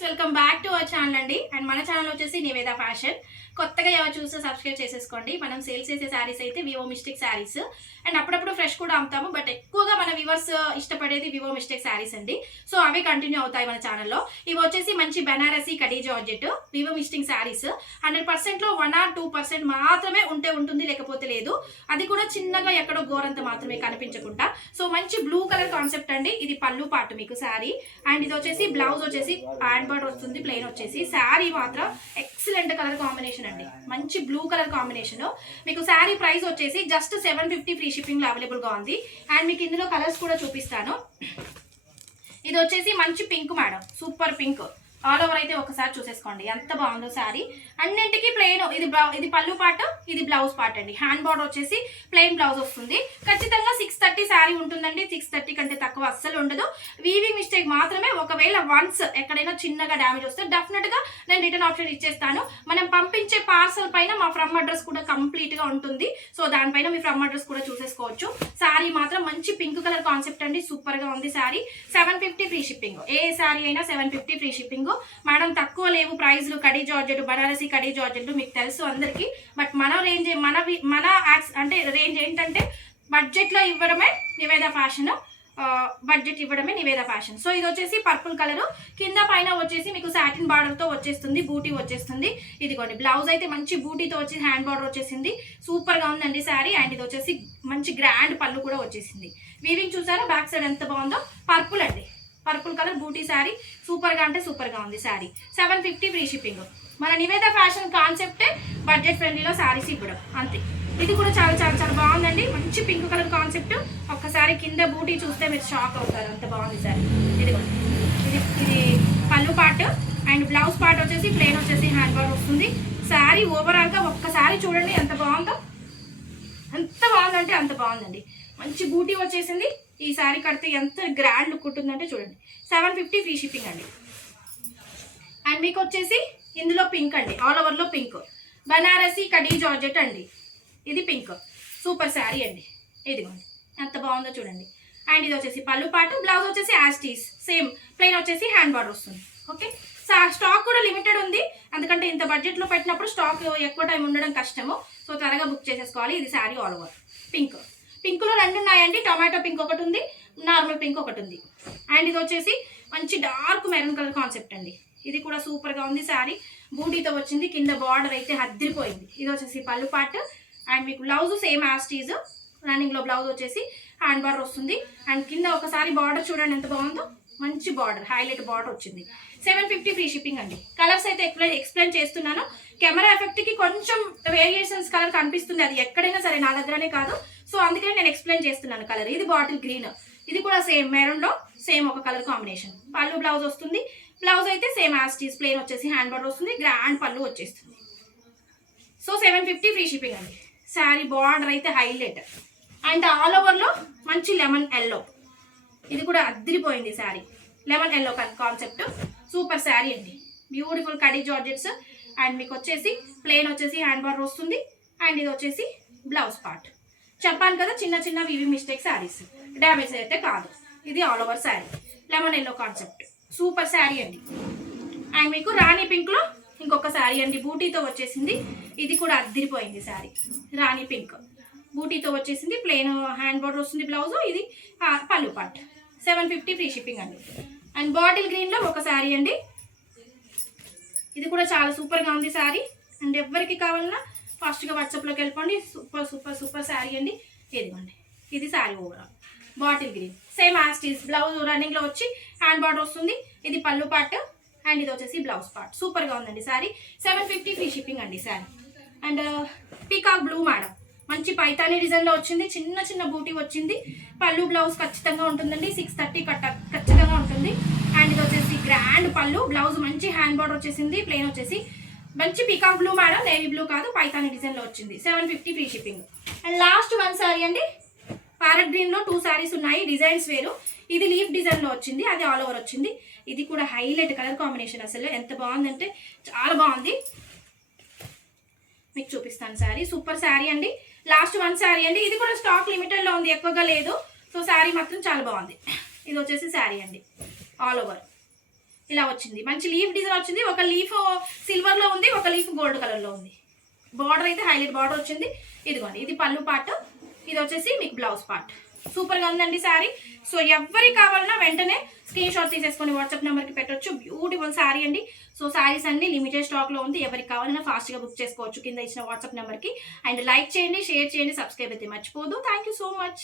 Welcome back to our channel అండి. And మన channel వచ్చేసి నివేద ఫ్యాషన్. కొత్తగా ఎవరు చూస్తే సబ్స్క్రైబ్ చేసేసుకోండి. మనం సేల్స్ చేసే శారీస్ అయితే వివో మిస్టేక్ శారీస్ అండ్ అప్పుడప్పుడు ఫ్రెష్ కూడా అమ్ముతాము. బట్ ఎక్కువగా మన వ్యూవర్స్ ఇష్టపడేది వివో మిస్టేక్ శారీస్ అండి. సో అవి కంటిన్యూ అవుతాయి మన ఛానల్లో. ఇవి వచ్చేసి మంచి బెనారసీ కడీ జార్జెట్ వివో మిస్టేక్ శారీస్ 100%లో 1 or 2% మాత్రమే ఉంటుంది, లేకపోతే లేదు. అది కూడా చిన్నగా ఎక్కడో గోరంత మాత్రమే కనిపించకుండా. సో మంచి బ్లూ కలర్ కాన్సెప్ట్ అండి. ఇది పళ్ళు పాటు మీకు శారీ అండ్ ఇది వచ్చేసి బ్లౌజ్ వచ్చేసి హ్యాండ్ బార్డర్ వస్తుంది. ప్లెయిన్ వచ్చేసి శారీ మాత్రం ఎక్సలెంట్ కలర్ కాంబినేషన్ అండి. మంచి బ్లూ కలర్ కాంబినేషన్. మీకు శారీ ప్రైస్ వచ్చేసి జస్ట్ 750 ఫ్రీ షిప్పింగ్ లో అవైలబుల్ గా ఉంది. అండ్ మీకు ఇందులో కలర్స్ కూడా చూపిస్తాను. ఇది వచ్చేసి మంచి pink madam, super pink. All over అయితే ఒకసారి చూసేసుకోండి ఎంత బాగుందో శారీ. అన్నింటికి ప్లెయిన్. ఇది పళ్ళు పార్ట్, ఇది బ్లౌజ్ పార్ట్ అండి. హ్యాండ్ బార్డర్ వచ్చేసి ప్లెయిన్ బ్లౌజ్ వస్తుంది. ఖచ్చితంగా 630 శారీ ఉంటుందండి. 630 కంటే తక్కువ అస్సలు ఉండదు. వీవింగ్ మిస్టేక్ మాత్రమే. ఒకవేళ వన్స్ ఎక్కడైనా చిన్నగా డ్యామేజ్ వస్తే డెఫినెట్ గా నేను రిటర్న్ ఆప్షన్ ఇచ్చేస్తాను. మనం పంపించే పార్సల్ పైన మా ఫ్రమ్ అడ్రస్ కూడా కంప్లీట్ గా ఉంటుంది. సో దానిపైన మీ ఫ్రమ్ అడ్రస్ కూడా చూసేసుకోవచ్చు. శారీ మాత్రం మంచి పింక్ కలర్ కాన్సెప్ట్ అండి. సూపర్ గా ఉంది శారీ. 750 free shipping. ఏ శారీ అయినా 750 ఫ్రీ షిప్పింగ్. మేడం తక్కువ లేవు ప్రైజ్లు. కడీ జార్జెట్, బనారసి కడీ జార్జెట్ మీకు తెలుసు అందరికి. బట్ మన రేంజ్ మన అంటే రేంజ్ ఏంటంటే బడ్జెట్ లో ఇవ్వడమే నివేద ఫ్యాషన్. సో ఇది వచ్చేసి పర్పుల్ కలర్. కింద పైన వచ్చేసి మీకు సాటిన్ బార్డర్ తో వచ్చేస్తుంది, బూటీ వచ్చేస్తుంది. ఇదిగోండి బ్లౌజ్ అయితే మంచి బూటీతో వచ్చి హ్యాండ్ బార్డర్ వచ్చేసింది. సూపర్ గా ఉందండి శారీ. అండ్ ఇది వచ్చేసి మంచి గ్రాండ్ పళ్ళు కూడా వచ్చేసింది. వీవింగ్ చూసారా బ్యాక్ సైడ్ ఎంత బాగుందో. పర్పుల్ అండి, పర్పుల్ కలర్ బూటీ శారీ. సూపర్ గా అంటే సూపర్ గా ఉంది శారీ. 750 free shipping. మన నివేద ఫ్యాషన్ కాన్సెప్టే బడ్జెట్ ఫ్రెండ్లీలో శారీస్ ఇవ్వడం అంతే. ఇది కూడా చాలా చాలా చాలా బాగుందండి. మంచి పింక్ కలర్ కాన్సెప్ట్. ఒక్కసారి కింద బూటీ చూస్తే మీరు షాక్ అవుతారు, అంత బాగుంది శారీ. ఇది పళ్ళు పార్ట్ అండ్ బ్లౌజ్ పార్ట్ వచ్చేసి ప్లెయిన్ వచ్చేసి హ్యాండ్ బార్డర్ వస్తుంది. శారీ ఓవరాల్ గా ఒక్కసారి చూడండి ఎంత బాగుందో. ఎంత బాగుందంటే అంత బాగుందండి. మంచి బూటీ వచ్చేసింది. ఈ శారీ కడితే ఎంత గ్రాండ్ లుక్ ఉంటుందంటే చూడండి. 750 ఫ్రీ షిప్పింగ్ అండి. అండ్ మీకు వచ్చేసి ఇందులో పింక్ అండి, ఆల్ ఓవర్ లో పింక్. బనారసి కడీ జార్జెట్ అండి. ఇది పింక్. సూపర్ శారీ అండి. ఇదిగోండి ఎంత బాగుందో చూడండి. అండ్ ఇది వచ్చేసి పళ్ళు పాటు, బ్లౌజ్ వచ్చేసి యాస్టీస్ సేమ్ ప్లెయిన్ వచ్చేసి హ్యాండ్ బార్డర్ వస్తుంది. ఓకే, స్టాక్ కూడా లిమిటెడ్ ఉంది. ఎందుకంటే ఇంత బడ్జెట్ లో పెట్టినప్పుడు స్టాక్ ఎక్కువ టైం ఉండడం కష్టము. సో త్వరగా బుక్ చేసేసుకోవాలి. ఇది sari all over pink. Pink లో 2 ఉన్నాయండి. టొమాటో పింక్ ఒకటి ఉంది, నార్మల్ పింక్ ఒకటి ఉంది. అండ్ ఇది వచ్చేసి మంచి డార్క్ మెరూన్ కలర్ కాన్సెప్ట్ అండి. ఇది కూడా సూపర్ గా ఉంది శారీ. బూటీతో వచ్చింది. కింద బార్డర్ అయితే అద్దరిపోయింది. ఇది వచ్చేసి పళ్ళు పార్ట్ అండ్ మీకు బ్లౌజ్ సేమ్ యాస్టీజ్. రన్నింగ్ లో బ్లౌజ్ వచ్చేసి హ్యాండ్ బార్డర్ వస్తుంది. అండ్ కింద ఒకసారి బార్డర్ చూడండి ఎంత బాగుందో. మంచి బార్డర్, హైలైట్ బార్డర్ వచ్చింది. 750 ఫ్రీ షిప్పింగ్ అండి. కలర్స్ అయితే ఎక్స్ప్లెయిన్ చేస్తున్నాను. కెమెరా ఎఫెక్ట్ కి కొంచెం వేరియేషన్స్ కలర్ కనిపిస్తుంది. అది ఎక్కడైనా సరే, నా దగ్గరనే కాదు. సో అందుకని నేను ఎక్స్ప్లెయిన్ చేస్తున్నాను కలర్. ఇది బాటిల్ గ్రీన్. ఇది కూడా సేమ్ మెరూన్ లో సేమ్ ఒక కలర్ కాంబినేషన్. పళ్ళు బ్లౌజ్ వస్తుంది. బ్లౌజ్ అయితే సేమ్ యాస్టీస్ ప్లెయిన్ వచ్చేసి హ్యాండ్ బార్డర్ వస్తుంది. గ్రాండ్ పళ్ళు వచ్చేస్తుంది. సో 750 ఫ్రీ షిప్పింగ్ అండి. శారీ బార్డర్ అయితే హైలైట్. అండ్ ఆల్ ఓవర్ లో మంచి లెమన్ ఎల్లో. ఇది కూడా అద్దరిపోయింది sari. Lemon yellow concept. Super sari అండి. Beautiful khadi georgettes. అండ్ మీకు వచ్చేసి ప్లెయిన్ వచ్చేసి హ్యాండ్ బార్డర్ వస్తుంది. అండ్ ఇది వచ్చేసి బ్లౌజ్ పార్ట్. చెప్పాను కదా చిన్న చిన్న వివి మిస్టేక్ శారీస్, డ్యామేజ్ అయితే కాదు. ఇది all over sari lemon yellow concept. Super sari అండి. అండ్ మీకు రాణి పింక్ లో ఇంకొక శారీ అండి. బూటీతో వచ్చేసింది. ఇది కూడా అద్దరిపోయింది శారీ. రాణి పింక్ బూటీతో వచ్చేసింది. ప్లెయిన్ హ్యాండ్ బార్డర్ వస్తుంది. బ్లౌజ్ ఇది పళ్ళు పార్ట్. 750 ఫ్రీ షిప్పింగ్ అండి. అండ్ బాటిల్ గ్రీన్ లో ఒక శారీ అండి. ఇది కూడా చాలా సూపర్ గా ఉంది శారీ. అండ్ ఎవరికి కావాలన్నా ఫాస్ట్ గా వాట్సాప్ లోకి వెళ్ళిపోండి. సూపర్ సూపర్ సూపర్ శారీ అండి. ఇదిగోండి ఇది sari overall bottle green same as it is. Blouse running లో వచ్చి హ్యాండ్ బార్డర్ వస్తుంది. ఇది పళ్ళు పార్ట్ అండ్ ఇది వచ్చేసి బ్లౌజ్ పార్ట్. సూపర్ గా ఉందండి శారీ. 750 ఫ్రీ షిప్పింగ్ అండి sari. And peacock blue madam. మంచి పైతానీ డిజైన్ లో వచ్చింది. చిన్న చిన్న బూటీ వచ్చింది. పళ్ళు బ్లౌజ్ ఖచ్చితంగా ఉంటుందండి. 630 ఖచ్చితంగా ఉంటుంది. అండ్ ఇది వచ్చేసి గ్రాండ్ పళ్ళు. బ్లౌజ్ మంచి హ్యాండ్ బార్డర్ వచ్చేసింది. ప్లెయిన్ వచ్చేసి మంచి peacock blue madam, navy blue కాదు, పైతానీ డిజైన్ లో వచ్చింది. 750 free shipping. And last 1 sari అండి. ప్యారెట్ గ్రీన్ లో 2 శారీస్ ఉన్నాయి. డిజైన్స్ వేరు. ఇది లీఫ్ డిజైన్ లో వచ్చింది, అది ఆల్ ఓవర్ వచ్చింది. ఇది కూడా హైలైట్ కలర్ కాంబినేషన్. అసలు ఎంత బాగుందంటే చాలా బాగుంది. మీకు చూపిస్తాను శారీ. సూపర్ శారీ అండి. లాస్ట్ 1 శారీ అండి. ఇది కూడా స్టాక్ లిమిటెడ్ లో ఉంది, ఎక్కువగా లేదు. సో శారీ మాత్రం చాలా బాగుంది. ఇది వచ్చేసి శారీ అండి ఆల్ ఓవర్. ఇలా వచ్చింది. మంచి లీఫ్ డిజైన్ వచ్చింది. ఒక లీఫ్ సిల్వర్లో ఉంది, ఒక లీఫ్ గోల్డ్ కలర్లో ఉంది. బార్డర్ అయితే హైలైట్ బార్డర్ వచ్చింది. ఇదిగోండి, ఇది పళ్ళు పార్ట్, ఇది వచ్చేసి మీకు బ్లౌజ్ పార్ట్. సూపర్గా ఉందండి శారీ. సో ఎవరికి కావాలన్నా వెంటనే స్క్రీన్ షాట్ తీసేసుకొని వాట్సాప్ నెంబర్కి పెట్టొచ్చు. బ్యూటిఫుల్ శారీ అండి. సో శారీస్ అన్ని లిమిటెడ్ స్టాక్లో ఉంది. ఎవరికి కావాలన్నా ఫాస్ట్గా బుక్ చేసుకోవచ్చు కింద ఇచ్చిన వాట్సాప్ నెంబర్కి. అండ్ లైక్ చేయండి, షేర్ చేయండి, సబ్స్క్రైబ్ అయితే మర్చిపోదు. Thank you so much.